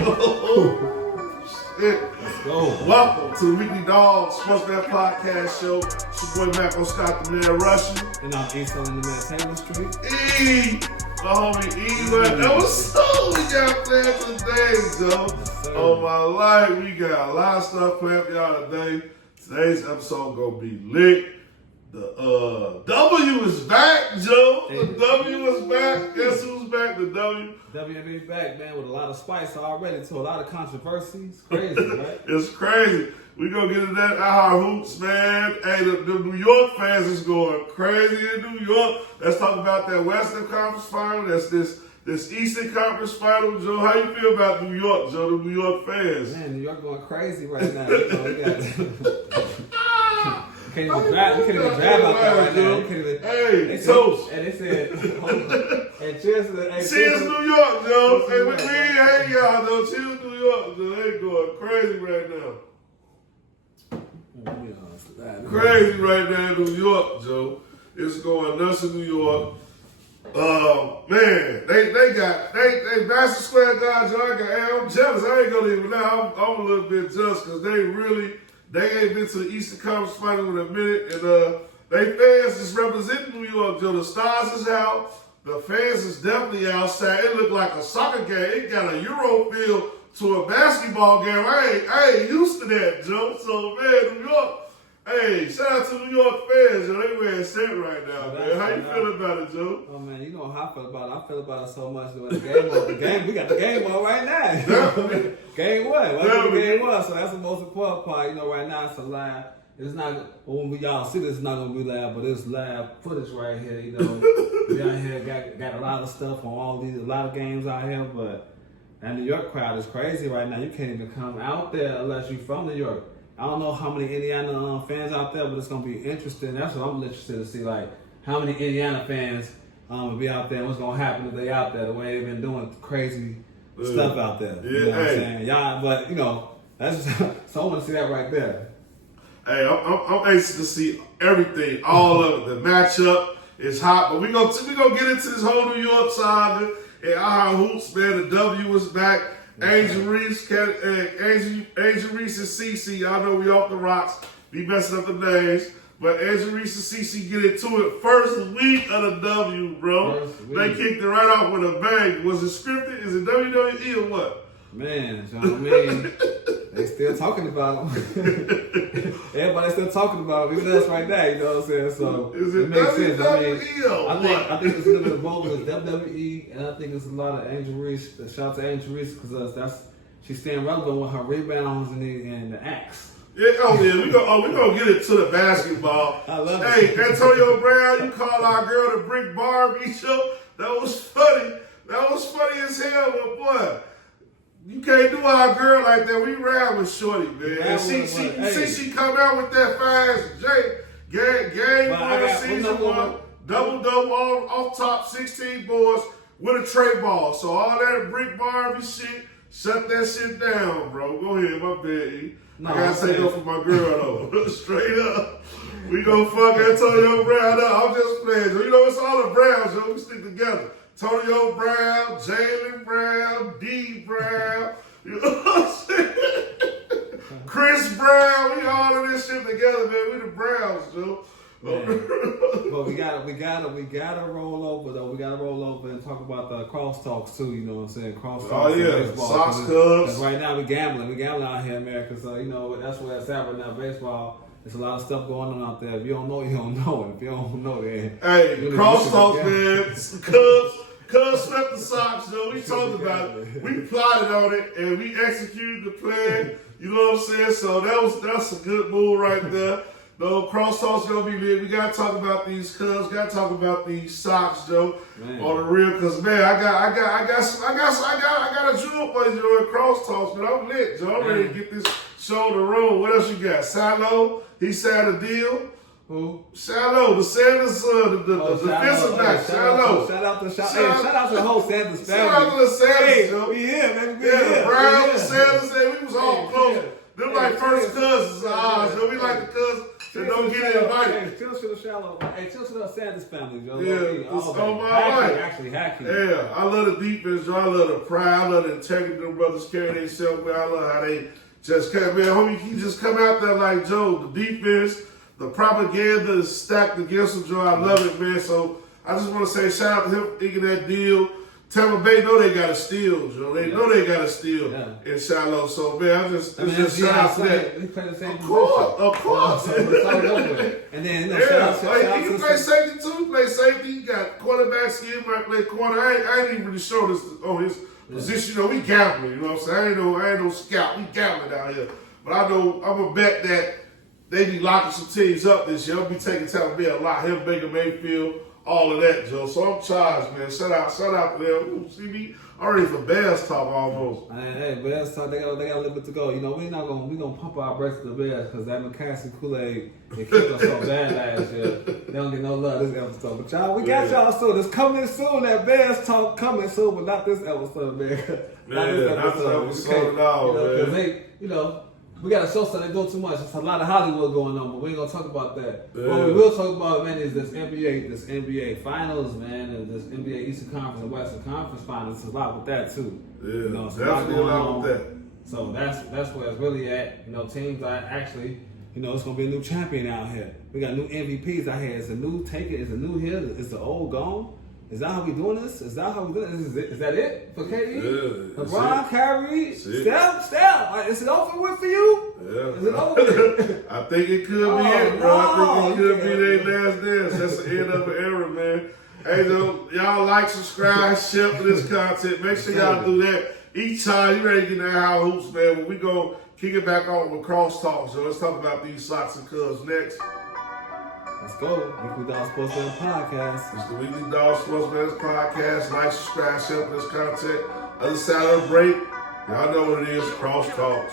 Shit. Let's go. Welcome to the Weekly Dog Sports Man Podcast Show. It's your boy Mac on Scott the Man Russian. And I'm Ace on the Man Taylor Street. My homie E, man. That was so we got planned today, Joe. Yes, Oh my life, we got a lot of stuff planned for y'all today. Today's episode gonna be lit. The W is back, Joe. The W is back. Guess who's back? The W. WNBA back, man, with a lot of spice already to a lot of controversy. It's crazy, right? It's crazy. We gonna get into that our hoops, man. Hey, the New York fans is going crazy in New York. Let's talk about that Western Conference Final. That's this Eastern Conference Final, Joe. How you feel about New York, Joe? The New York fans. Man, New York going crazy right now. You know, we can't even drive out there right now. You can't even. Hey, toast. And they said, and cheers to the. Cheers New York, Joe. Hey, we ain't hate y'all, though. Cheers New York, Joe. They going crazy right now. Crazy right now in New York, Joe. It's going nuts in New York. Man, they Madison Square Garden, Joe. I'm jealous. I ain't gonna even now. I'm a little bit jealous because they ain't been to the Eastern Conference Final in a minute, and they fans is representing New York, Joe. The Stars is out. The fans is definitely outside. It looked like a soccer game. It got a Euro feel to a basketball game. I ain't used to that, Joe. So, man, New York, hey, shout out to New York fans, Joe. They wearing set right now, man. How you feel about it, Joe? Oh, man, you know how I feel about it. I feel about it so much. We got the game on right now. Game one. Game one. So that's the most important part. You know, right now it's a live. It's not, when y'all see this, it's not going to be live, but it's live footage right here. You know, we out here got a lot of stuff on a lot of games out here, but that New York crowd is crazy right now. You can't even come out there unless you're from New York. I don't know how many Indiana fans out there, but it's going to be interesting. That's what I'm interested to see, like, how many Indiana fans will be out there and what's going to happen if they out there, the way they've been doing crazy stuff out there. Yeah, you know what I'm saying? Y'all, but, you know, that's just, so I want to see that right there. Hey, I'm anxious to see everything, all of it. The matchup is hot, but we gonna get into this whole New York saga. And our hoops, man, the W is back. Angel Reese and Cece. Y'all know we off the rocks. We messing up the names. But Angel Reese and Cece get into it first week of the W, bro. They kicked it right off with a bang. Was it scripted? Is it WWE or what? Man, you know what I mean? They still talking about them. Everybody's still talking about them. Even us right now, you know what I'm saying? So it makes sense. I think it's a little bit of both. It's WWE, and I think it's a lot of Angel Reese. Shout out to Angel Reese because she's staying relevant with her rebounds and the acts. Yeah, we gonna get into the basketball. I love it. Hey, it. Antonio Brown, you call our girl the Brick Barbie show. That was funny. That was funny as hell, but boy. You can't do our girl like that. We ride with Shorty, man. And she come out with that fast game one, season one, double off top, 16 boards with a tray ball. So all that Brick Barbie shit, shut that shit down, bro. Go ahead, my bad, E. I gotta say no for my girl though. Straight up. We gonna fuck Antonio Brown up. I'm just playing. So, you know, it's all the Browns, yo. We stick together. Antonio Brown, Jalen Brown, D Brown, you know what I'm saying? Chris Brown, we all in this shit together, man. We the Browns, Joe. But we gotta roll over though. We gotta roll over and talk about the crosstalks too. You know what I'm saying? Crosstalks. Oh yeah, baseball, Sox Cubs. Right now we gambling out here in America. So you know that's where it's at right now. Baseball. There's a lot of stuff going on out there. If you don't know, you don't know. If you don't know, then hey, crosstalks, man. Cubs swept the Sox, though. We talked about it. We plotted on it, and we executed the plan. You know what I'm saying? So that's a good move right there. No crosstalk's gonna be big. We gotta talk about these Cubs. Gotta talk about these Sox, Joe, on the real. Cause man, I got a jewel for you, Joe, at crosstalks. But I'm lit, Joe. I'm ready to get this show on the road. What else you got? Salo, he signed a deal. Who? Shallow, the Sanders, the defensive back. Shallow. Shout out to the whole Sanders family. Shout out to the Sanders, hey, Joe. We here, baby. The Browns, the Sanders, we was all close. Them like first cousins of ours. So we like the cousins that don't get invited. Hey, chill to the shallow. Hey, chill to the Sanders family, Joe. Yeah, it's on my life. Actually, hacky. Yeah, I love the defense, Joe. I love the pride. I love the integrity them brothers carry themselves, man. I love how they just come, man. Homie, he just come out there like Joe. The defense, the propaganda is stacked against him, Joe. I love it, man. So I just want to say shout out to him thinking that deal. Tampa Bay know they got to steal, Joe. They know they got to steal in Shiloh. So, man, just shout out to that. He played the same Of course. And then, shout out he can play safety too. He play safety. He got quarterback skill. Might play corner. I ain't even really sure this on his position. You know, we gambling. You know what I'm saying? I ain't no scout. We gambling down here. But I know I'm gonna bet that they be locking some teams up this year. I'll be taking Tampa Bay a lot. Him, Baker Mayfield. All of that, Joe. So I'm charged, man. Shout out to them. Ooh, see me already for Bears talk almost. Hey, Bears talk. They got a little bit to go. You know, we gonna pump our breasts to the Bears because that McCaskey Kool-Aid they kicked us so bad last year. They don't get no love this episode. But y'all, we got y'all soon. It's coming soon. That Bears talk coming soon, but not this episode, man. Not this episode at all, man. Because they, we got a show so they're doing too much. There's a lot of Hollywood going on, but we ain't gonna talk about that. Yeah. What we will talk about, man, is this NBA finals, man, and this NBA Eastern Conference and Western Conference finals. There's a lot with that too. Yeah, so definitely a lot with that. So that's where it's really at. Teams are actually, it's gonna be a new champion out here. We got new MVPs out here. Is a new taker? Is a new here? Is the old gone? Is that how we doing this? Is that how we doing this? Is that it for KD? Yeah, LeBron, Kyrie, Steph? Is it over with for you? Yeah. Is it over with? I think it could be it, bro. I think it could be their last dance. That's the end of an era, man. Hey, y'all like, subscribe, share for this content. Make sure y'all do that. Each time you ready to get in that house hoops, man. When we go kick it back on with crosstalk. So let's talk about these socks and cubs next. Let's go. Weekly Dog Sports Man Podcast. It's the Weekly Dog Sports Man Podcast. Like, subscribe, share for this content. Other side of the break, y'all know what it is. Crosstalk.